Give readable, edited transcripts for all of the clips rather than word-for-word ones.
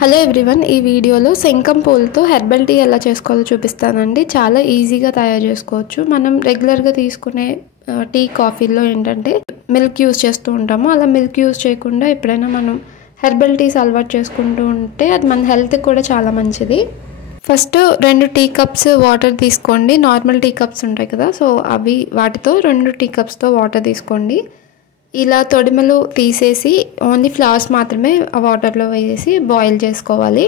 Hello everyone, ఈ వీడియోలో శంఖం పూలతో హెర్బల్ టీ ఎలా చేసుకోవాలో చూపిస్తానండి. చాలా ఈజీగా తయారు చేసుకోవచ్చు. మనం రెగ్యులర్గా తీసుకునే టీ కాఫీలో ఏంటంటే మిల్క్ యూజ్ చేస్తూ ఉంటాము. అలా మిల్క్ యూజ్ చేయకుండా ఎప్పుడైనా మనం హెర్బల్ టీస్ అలవాటు చేసుకుంటూ ఉంటే అది మన హెల్త్కి కూడా చాలా మంచిది. ఫస్ట్ 2 టీ కప్స్ వాటర్ తీసుకోండి. నార్మల్ టీ కప్స్ ఉంటాయి కదా, సో వాటితో 2 టీ కప్స్తో వాటర్ తీసుకోండి. ఇలా తొడిమలు తీసేసి ఓన్లీ ఫ్లవర్స్ మాత్రమే ఆ వాటర్లో వేసి బాయిల్ చేసుకోవాలి.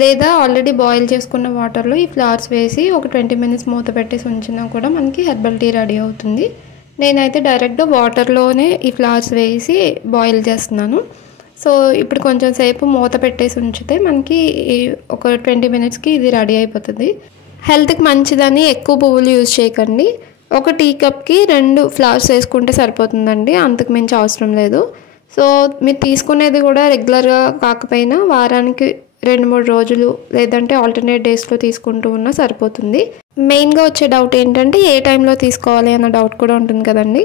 లేదా ఆల్రెడీ బాయిల్ చేసుకున్న వాటర్లో ఈ ఫ్లవర్స్ వేసి ఒక 20 మినిట్స్ మూత పెట్టేసి ఉంచినా కూడా మనకి హెర్బల్ టీ రెడీ అవుతుంది. నేనైతే డైరెక్ట్గా వాటర్లోనే ఈ ఫ్లవర్స్ వేసి బాయిల్ చేస్తున్నాను. సో ఇప్పుడు కొంచెం సేపు మూత పెట్టేసి ఉంచితే మనకి ఒక 20 మినిట్స్కి ఇది రెడీ అయిపోతుంది. హెల్త్కి మంచిదని ఎక్కువ పువ్వులు యూజ్ చేయకండి. ఒక టీ కప్కి 2 ఫ్లవర్స్ వేసుకుంటే సరిపోతుందండి, అంతకు మించి అవసరం లేదు. సో మీరు తీసుకునేది కూడా రెగ్యులర్గా కాకపోయినా వారానికి 2-3 రోజులు లేదంటే ఆల్టర్నేట్ డేస్లో తీసుకుంటూ ఉన్నా సరిపోతుంది. మెయిన్గా వచ్చే డౌట్ ఏంటంటే ఏ టైంలో తీసుకోవాలి అన్న డౌట్ కూడా ఉంటుంది కదండి.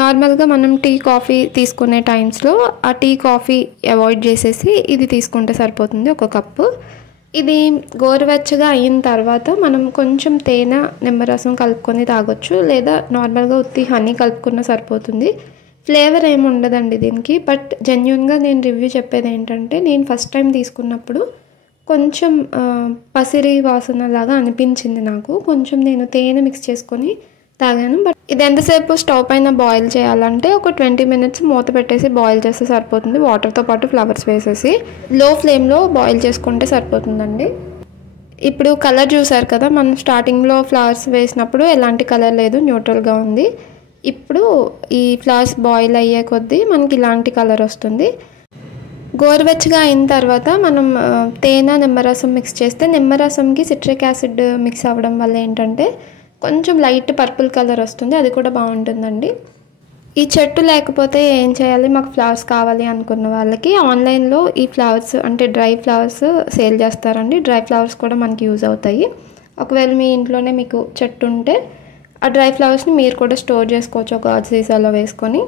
నార్మల్గా మనం టీ కాఫీ తీసుకునే టైమ్స్లో ఆ టీ కాఫీ అవాయిడ్ చేసేసి ఇది తీసుకుంటే సరిపోతుంది. ఒక కప్పు ఇది గోరువెచ్చగా అయిన తర్వాత మనం కొంచెం తేనె నిమ్మరసం కలుపుకొని తాగొచ్చు, లేదా నార్మల్గా ఉత్తి హనీ కలుపుకున్నా సరిపోతుంది. ఫ్లేవర్ ఏమి ఉండదండి దీనికి. బట్ జెన్యున్గా నేను రివ్యూ చెప్పేది ఏంటంటే, నేను ఫస్ట్ టైం తీసుకున్నప్పుడు కొంచెం పసిరి వాసన లాగా అనిపించింది నాకు. కొంచెం నేను తేనె మిక్స్ చేసుకొని తాగాను. బట్ ఇది ఎంతసేపు స్టవ్ పైన బాయిల్ చేయాలంటే ఒక 20 మినిట్స్ మూత పెట్టేసి బాయిల్ చేస్తే సరిపోతుంది. వాటర్తో పాటు ఫ్లవర్స్ వేసేసి లో ఫ్లేమ్లో బాయిల్ చేసుకుంటే సరిపోతుందండి. ఇప్పుడు కలర్ చూసారు కదా, మనం స్టార్టింగ్లో ఫ్లవర్స్ వేసినప్పుడు ఎలాంటి కలర్ లేదు, న్యూట్రల్గా ఉంది. ఇప్పుడు ఈ ఫ్లవర్స్ బాయిల్ అయ్యే కొద్దీ మనకి ఇలాంటి కలర్ వస్తుంది. గోరువెచ్చగా అయిన తర్వాత మనం తేనె నిమ్మరసం మిక్స్ చేస్తే నిమ్మరసంకి సిట్రిక్ యాసిడ్ మిక్స్ అవ్వడం వల్ల ఏంటంటే కొంచెం లైట్ పర్పుల్ కలర్ వస్తుంది, అది కూడా బాగుంటుందండి. ఈ చెట్టు లేకపోతే ఏం చేయాలి, మాకు ఫ్లవర్స్ కావాలి అనుకున్న వాళ్ళకి ఆన్లైన్లో ఈ ఫ్లవర్స్ అంటే డ్రై ఫ్లవర్స్ సేల్ చేస్తారండి. డ్రై ఫ్లవర్స్ కూడా మనకి యూజ్ అవుతాయి. ఒకవేళ మీ ఇంట్లోనే మీకు చెట్టు ఉంటే ఆ డ్రై ఫ్లవర్స్ని మీరు కూడా స్టోర్ చేసుకోవచ్చు ఒక గాజు సీసాలో వేసుకొని.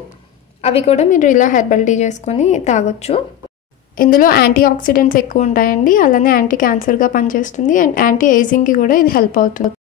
అవి కూడా మీరు ఇలా హెర్బల్ టీ చేసుకొని తాగొచ్చు. ఇందులో యాంటీ ఆక్సిడెంట్స్ ఎక్కువ ఉంటాయండి, అలానే యాంటీ క్యాన్సర్గా పనిచేస్తుంది అండ్ యాంటీ ఏజింగ్కి కూడా ఇది హెల్ప్ అవుతుంది.